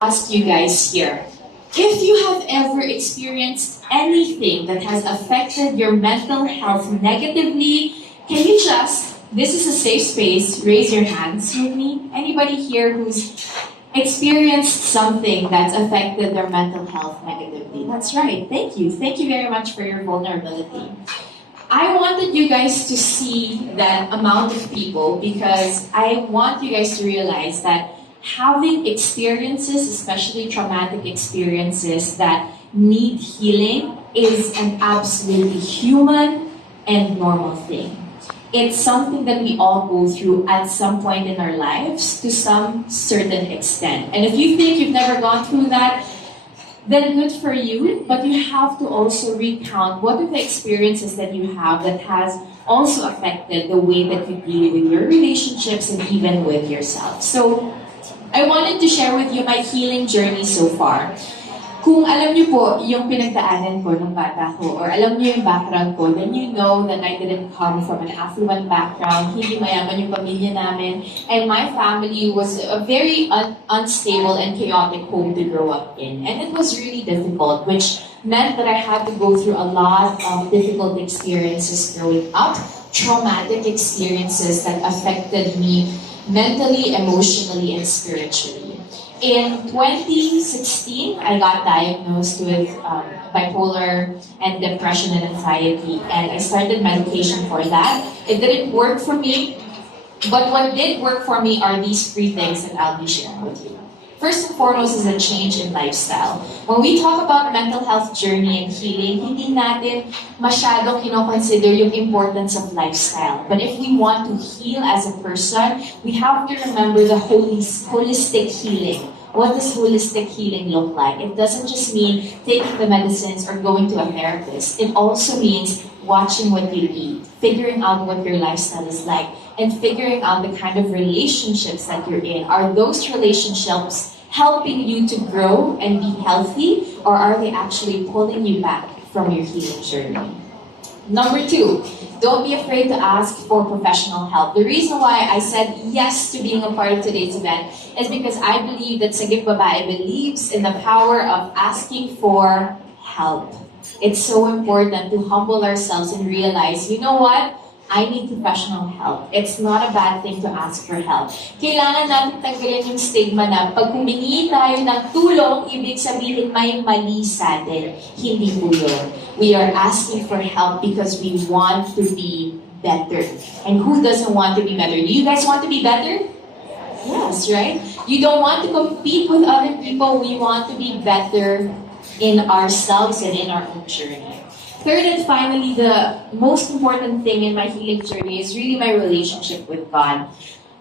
ask you guys here. If you have ever experienced anything that has affected your mental health negatively, can you this is a safe space, raise your hands with me? Anybody here who's experienced something that's affected their mental health negatively? That's right. Thank you. Thank you very much for your vulnerability. I wanted you guys to see that amount of people because I want you guys to realize that having experiences, especially traumatic experiences that need healing, is an absolutely human and normal thing. It's something that we all go through at some point in our lives to some certain extent. And if you think you've never gone through that, then good for you, but you have to also recount what are the experiences that you have that has also affected the way that you deal with your relationships and even with yourself. So, I wanted to share with you my healing journey so far. Kung alam niyo po yung pinagdaanan ko ng bata ko, or alam niyo yung background ko, then you know that I didn't come from an affluent background. Hindi mayaman yung pamilya namin. And my family was a very unstable and chaotic home to grow up in. And it was really difficult, which meant that I had to go through a lot of difficult experiences growing up, traumatic experiences that affected me mentally, emotionally, and spiritually. In 2016, I got diagnosed with bipolar and depression and anxiety, and I started medication for that. It didn't work for me, but what did work for me are these three things that I'll be sharing with you. First and foremost is a change in lifestyle. When we talk about mental health journey and healing, hindi natin masyadong kinoconsider yung importance of lifestyle. But if we want to heal as a person, we have to remember the holistic healing. What does holistic healing look like? It doesn't just mean taking the medicines or going to a therapist. It also means watching what you eat, figuring out what your lifestyle is like, and figuring out the kind of relationships that you're in. Are those relationships helping you to grow and be healthy, or are they actually pulling you back from your healing journey? Number two, don't be afraid to ask for professional help. The reason why I said yes to being a part of today's event is because I believe that Sagip Babae believes in the power of asking for help. It's so important to humble ourselves and realize, you know what? I need professional help. It's not a bad thing to ask for help. Kailangan natin tanggalin yung stigma na pag humingi tayo ng tulong, ibig sabihin may mali sa atin. Hindi po yun. We are asking for help because we want to be better. And who doesn't want to be better? Do you guys want to be better? Yes, right? You don't want to compete with other people. We want to be better in ourselves and in our own journey. Third and finally, the most important thing in my healing journey is really my relationship with God.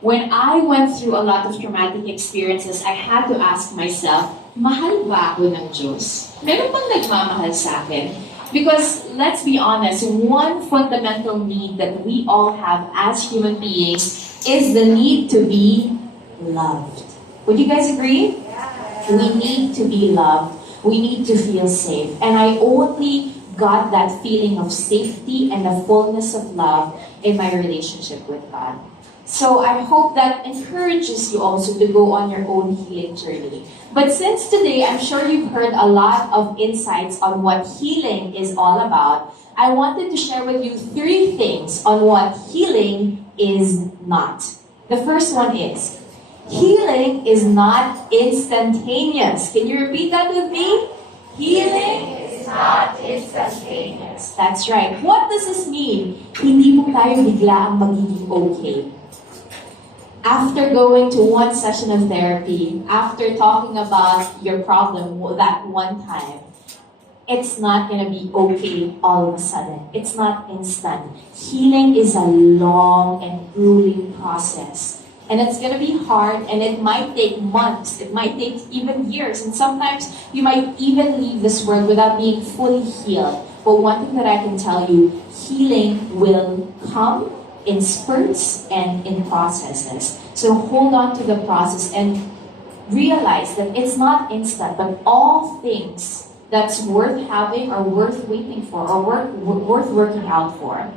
When I went through a lot of traumatic experiences, I had to ask myself, mahal ba ako ng Diyos? Meron bang nagmamahal sa akin? Because let's be honest, one fundamental need that we all have as human beings is the need to be loved. Would you guys agree? We need to be loved. We need to feel safe. And I only got that feeling of safety and the fullness of love in my relationship with God. So I hope that encourages you also to go on your own healing journey. But since today, I'm sure you've heard a lot of insights on what healing is all about, I wanted to share with you three things on what healing is not. The first one is, healing is not instantaneous. Can you repeat that with me? Healing is not instantaneous. That's right. What does this mean? Hindi po tayo bigla ang magiging okay. After going to one session of therapy, after talking about your problem that one time, it's not going to be okay all of a sudden. It's not instant. Healing is a long and grueling process. And it's going to be hard, and it might take months, it might take even years, and sometimes you might even leave this world without being fully healed. But one thing that I can tell you, healing will come in spurts and in processes. So hold on to the process and realize that it's not instant, but all things that's worth having are worth waiting for, or worth working out for.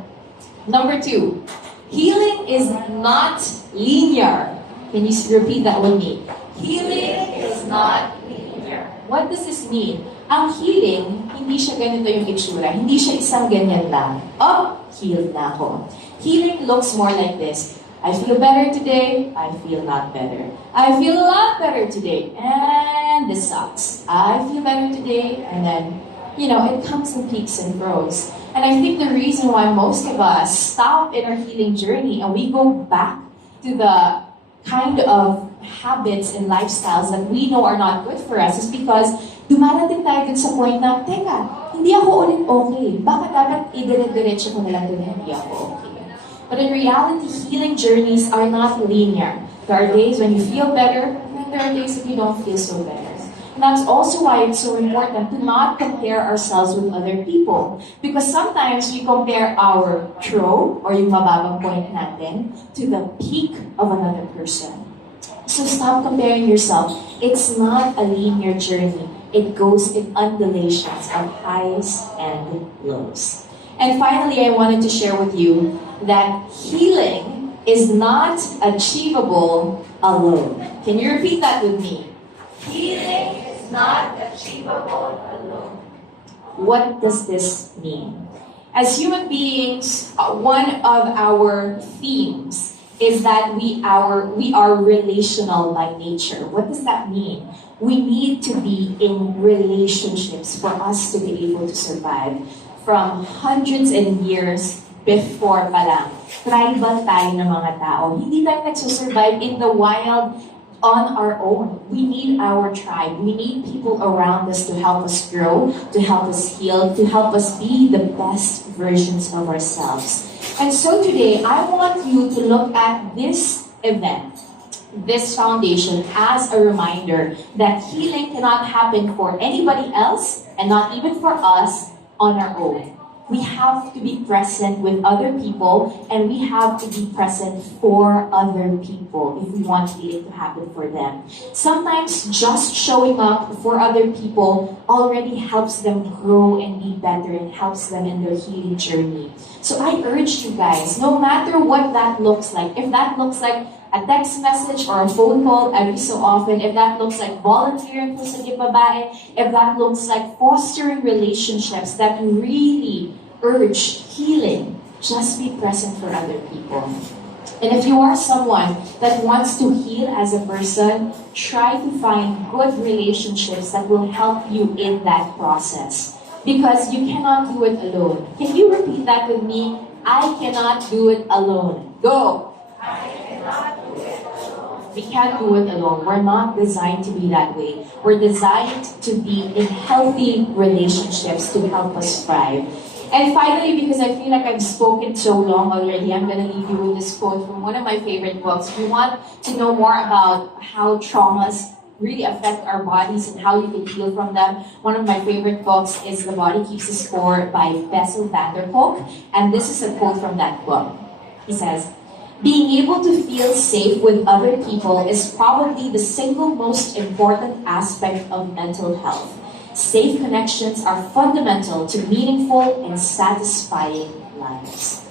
Number two, healing is not linear. Can you repeat that with me? Healing is not linear. What does this mean? Ang healing, hindi siya ganito yung itsura. Hindi siya isang ganyan lang. Oh, healed na ako. Healing looks more like this. I feel better today, I feel not better. I feel a lot better today, and this sucks. I feel better today, and then, it comes in peaks and flows. And I think the reason why most of us stop in our healing journey and we go back to the kind of habits and lifestyles that we know are not good for us is because dumarating tayo dun sa point na, teka, hindi ako ulit okay. Baka dapat idire-diretso ko na lang dun na hindi ako okay. But in reality, healing journeys are not linear. There are days when you feel better, and then there are days that you don't feel so better. And that's also why it's so important to not compare ourselves with other people. Because sometimes we compare our throw, or yung mababang point natin, to the peak of another person. So stop comparing yourself. It's not a linear journey. It goes in undulations of highs and lows. And finally, I wanted to share with you that healing is not achievable alone. Can you repeat that with me? Healing is not achievable alone. What does this mean? As human beings, one of our themes is that we are relational by nature. What does that mean? We need to be in relationships for us to be able to survive. From hundreds and years before pa lang, tribal tayo ng mga tao. Hindi tayo nagsusurvive in the wild on our own. We need our tribe. We need people around us to help us grow, to help us heal, to help us be the best versions of ourselves. And so today, I want you to look at this event, this foundation, as a reminder that healing cannot happen for anybody else and not even for us on our own. We have to be present with other people, and we have to be present for other people if we want healing to happen for them. Sometimes just showing up for other people already helps them grow and be better and helps them in their healing journey. So I urge you guys, no matter what that looks like, if that looks like a text message or a phone call every so often, if that looks like volunteering for Sige Babae, if that looks like fostering relationships that really urge healing, just be present for other people. And if you are someone that wants to heal as a person, try to find good relationships that will help you in that process. Because you cannot do it alone. Can you repeat that with me? I cannot do it alone. Go! I cannot do it alone. We can't do it alone. We're not designed to be that way. We're designed to be in healthy relationships to help us thrive. And finally, because I feel like I've spoken so long already, I'm going to leave you with this quote from one of my favorite books. If you want to know more about how traumas really affect our bodies and how you can heal from them, one of my favorite books is The Body Keeps the Score by Bessel van der Kolk. And this is a quote from that book. He says, "Being able to feel safe with other people is probably the single most important aspect of mental health. Safe connections are fundamental to meaningful and satisfying lives."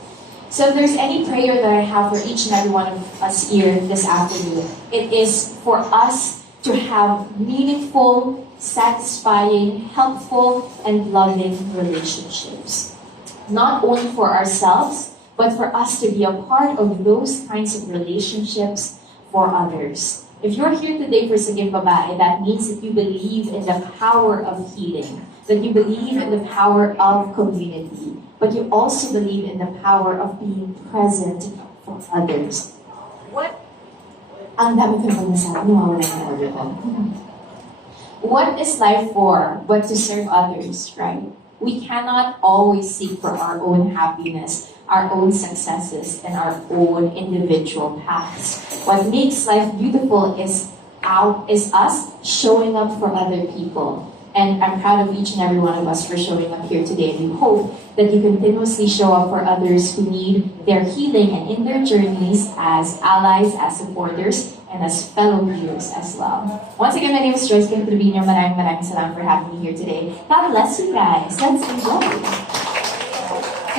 So if there's any prayer that I have for each and every one of us here this afternoon, it is for us to have meaningful, satisfying, helpful, and loving relationships. Not only for ourselves, but for us to be a part of those kinds of relationships for others. If you're here today for Sige Babae, that means that you believe in the power of healing, that you believe in the power of community, but you also believe in the power of being present for others. Ang dami ko naman nasabi, nawawala yung order ko. What is life for but to serve others, right? We cannot always seek for our own happiness, our own successes, and our own individual paths. What makes life beautiful is us showing up for other people. And I'm proud of each and every one of us for showing up here today. And we hope that you continuously show up for others who need their healing and in their journeys as allies, as supporters, and as fellow healers as well. Once again, my name is Joyce Cantrevino. Maraming salamat for having me here today. God bless you guys. Let's enjoy.